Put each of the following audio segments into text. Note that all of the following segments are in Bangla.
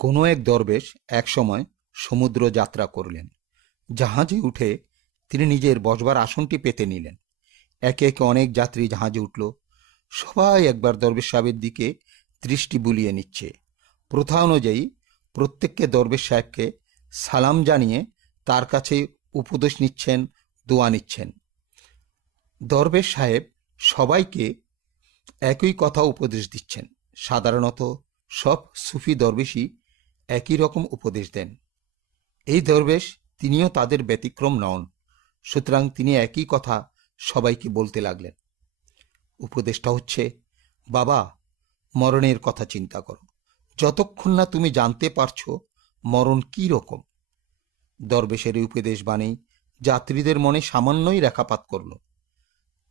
কোনো এক দরবেশ একসময় সমুদ্র যাত্রা করলেন। জাহাজে উঠে তিনি নিজের বসবার আসনটি পেতে নিলেন। একে একে অনেক যাত্রী জাহাজে উঠল। সবাই একবার দরবেশ সাহেবের দিকে দৃষ্টি বুলিয়ে নিচ্ছে। প্রথা অনুযায়ী প্রত্যেককে দরবেশ সাহেবকে সালাম জানিয়ে তার কাছে উপদেশ নিচ্ছেন, দোয়া নিচ্ছেন। দরবেশ সাহেব সবাইকে একই কথা উপদেশ দিচ্ছেন। সাধারণত সব সুফি দরবেশই একই রকম উপদেশ দেন। এই দরবেশ তিনিও তাদের ব্যতিক্রম নন। সুতরাং তিনি একই কথা সবাইকে বলতে লাগলেন। উপদেশটা হচ্ছে, বাবা, মরণের কথা চিন্তা করো, যতক্ষণ না তুমি জানতে পারছো মরণ কি রকম। দরবেশের এই উপদেশ বাণী যাত্রীদের মনে সামান্যই রেখাপাত করল।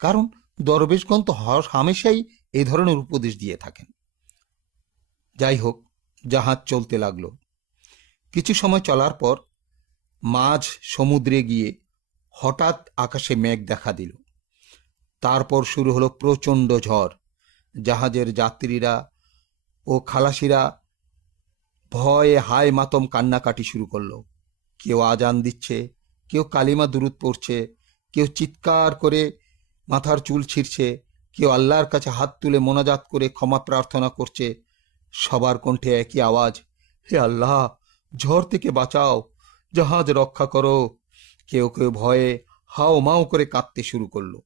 কারণ দরবেশগণ তো হামেশাই এই ধরনের উপদেশ দিয়ে থাকেন। যাই হোক, জাহাজ চলতে লাগলো। কিছু সময় চলার পর মাঝ সমুদ্রে গিয়ে হঠাৎ আকাশে মেঘ দেখা দিল। তারপর শুরু হলো প্রচণ্ড ঝড়। জাহাজের যাত্রীরা ও খালাসিরা ভয়ে হায় মাতম কান্নাকাটি শুরু করলো। কেউ আজান দিচ্ছে, কেউ কালিমা দুরুদ পড়ছে, কেউ চিৎকার করে মাথার চুল ছিঁড়ছে, কেউ আল্লাহর কাছে হাত তুলে মোনাজাত করে ক্ষমা প্রার্থনা করছে। সবার কণ্ঠে একই আওয়াজ, হে আল্লাহ, ঝড় থেকে বাঁচাও, জাহাজ রক্ষা করো। কেউ কেউ ভয়ে হাও মাও করে কাঁদতে শুরু করলো।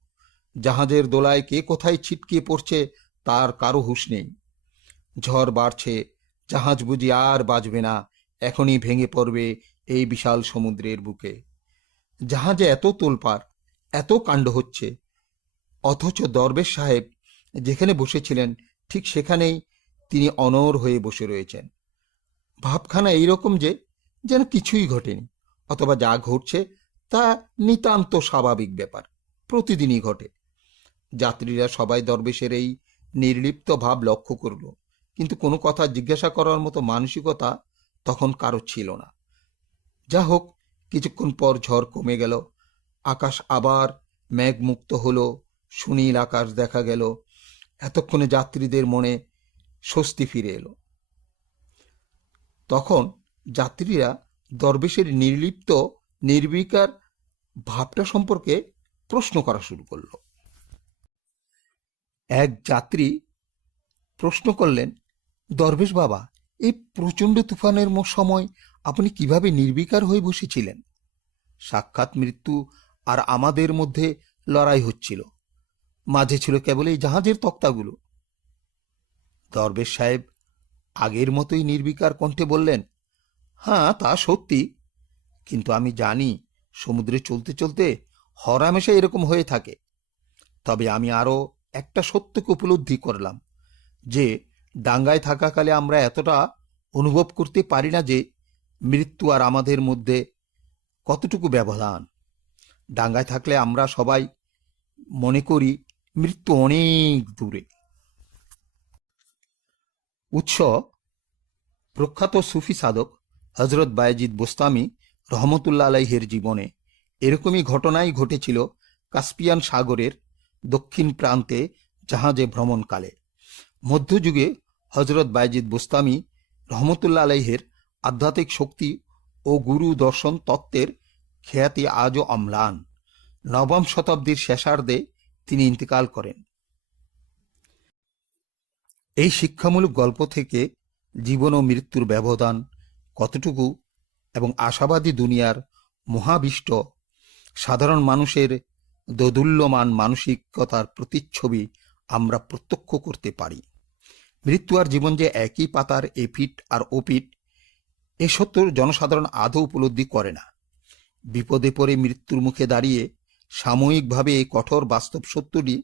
জাহাজের দোলায় কে কোথায় ছিটকে পড়ছে তার কারো হুঁশ নেই। ঝড় বাড়ছে, জাহাজ বুঝি আর বাঁচবে না, এখনই ভেঙে পড়বে এই বিশাল সমুদ্রের বুকে। জাহাজে এত তোলপাড়, এত কাণ্ড হচ্ছে, অথচ দরবেশ সাহেব যেখানে বসেছিলেন ঠিক সেখানেই তিনি অনড় হয়ে বসে রয়েছেন। ভাবখানা এইরকম যে যেন কিছুই ঘটেনি, অথবা যা ঘটছে তা নিতান্ত স্বাভাবিক ব্যাপার, প্রতিদিনই ঘটে। যাত্রীরা সবাই দরবেশের এই নির্লিপ্ত ভাব লক্ষ্য করল, কিন্তু কোনো কথা জিজ্ঞাসা করার মতো মানসিকতা তখন কারো ছিল না। যা হোক, কিছুক্ষণ পর ঝড় কমে গেল। আকাশ আবার মেঘমুক্ত হলো, সুনীল আকাশ দেখা গেল। এতক্ষণে যাত্রীদের মনে স্বস্তি ফিরে এলো। তখন যাত্রীরা দরবেশের নির্লিপ্ত নির্বিকার ভাবটা সম্পর্কে প্রশ্ন করা শুরু করলো। এক যাত্রী প্রশ্ন করলেন, দরবেশ বাবা, এই প্রচণ্ড তুফানের সময় আপনি কিভাবে নির্বিকার হয়ে বসেছিলেন? সাক্ষাৎ মৃত্যু আর আমাদের মধ্যে লড়াই হচ্ছিল, মাঝে ছিল কেবল এই জাহাজের তক্তাগুলো। দরবেশ সাহেব আগের মতোই নির্বিকার কণ্ঠে বললেন, হ্যাঁ, তা সত্যি, কিন্তু আমি জানি সমুদ্রে চলতে চলতে হরহামেশা এরকম হয়ে থাকে। তবে আমি আরও একটা সত্যকে উপলব্ধি করলাম যে ডাঙ্গায় থাকাকালে আমরা এতটা অনুভব করতে পারি না যে মৃত্যু আর আমাদের মধ্যে কতটুকু ব্যবধান। ডাঙ্গায় থাকলে আমরা সবাই মনে করি মৃত্যু অনেক দূরে। উৎস: প্রখ্যাত সুফি সাধক হজরত বায়েজিদ বোস্তামি রহমতুল্লাহ আলাইহের জীবনে এরকমই ঘটনাই ঘটেছিল কাস্পিয়ান সাগরের দক্ষিণ প্রান্তে জাহাজে ভ্রমণকালে। মধ্যযুগে হজরত বায়েজিদ বোস্তামি রহমতুল্লাহ আলাইহের আধ্যাত্মিক শক্তি ও গুরু দর্শন তত্ত্বের খ্যাতি আজও অম্লান। নবম শতাব্দীর শেষার্ধে তিনি ইন্তেকাল করেন। এই শিক্ষামূলক গল্প থেকে জীবন ও মৃত্যুর ব্যবধান কতটুকু এবং আশাবাদী দুনিয়ার মহাবিষ্ট সাধারণ মানুষের দোদুল্যমান মানসিকতার প্রতিচ্ছবি আমরা প্রত্যক্ষ করতে পারি। মৃত্যু আর জীবন যে একই পাতার এপিঠ আর ওপিঠ, এ সত্য জনসাধারণ আদৌ উপলব্ধি করে না। বিপদে পড়ে মৃত্যুর মুখে দাঁড়িয়ে সাময়িকভাবে এই কঠোর বাস্তব সত্যটি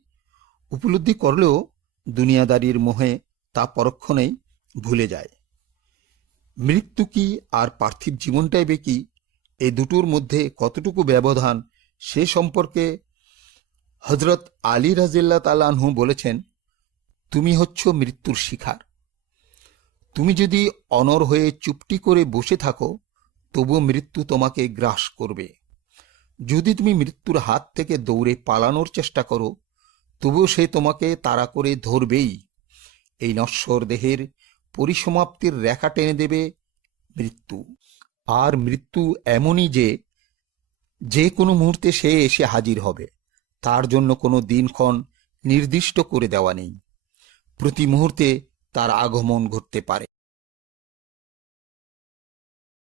উপলব্ধি করলেও দুনিয়াদারির মোহে তা পরক্ষণেই ভুলে যায়। মৃত্যু কি আর পার্থিব জীবনটাই be কি, এই দুটোর মধ্যে কতটুকু ব্যবধান সে সম্পর্কে হজরত আলী রাদিয়াল্লাহু তাআলা আনহু বলেছেন, তুমি হচ্ছ মৃত্যুর শিখার। তুমি যদি অনড় হয়ে চুপটি করে বসে থাকো তবুও মৃত্যু তোমাকে গ্রাস করবে। যদি তুমি মৃত্যুর হাত থেকে দৌড়ে পালানোর চেষ্টা করো তবুও সে তোমাকে তাড়া করে ধরবেই। এই নশ্বর দেহের পরিসমাপ্তির রেখা টেনে দেবে মৃত্যু। আর মৃত্যু এমনই যে যে কোনো মুহূর্তে সে এসে হাজির হবে, তার জন্য কোনো দিনক্ষণ নির্দিষ্ট করে দেওয়া নেই। প্রতি মুহূর্তে তার আগমন ঘটতে পারে।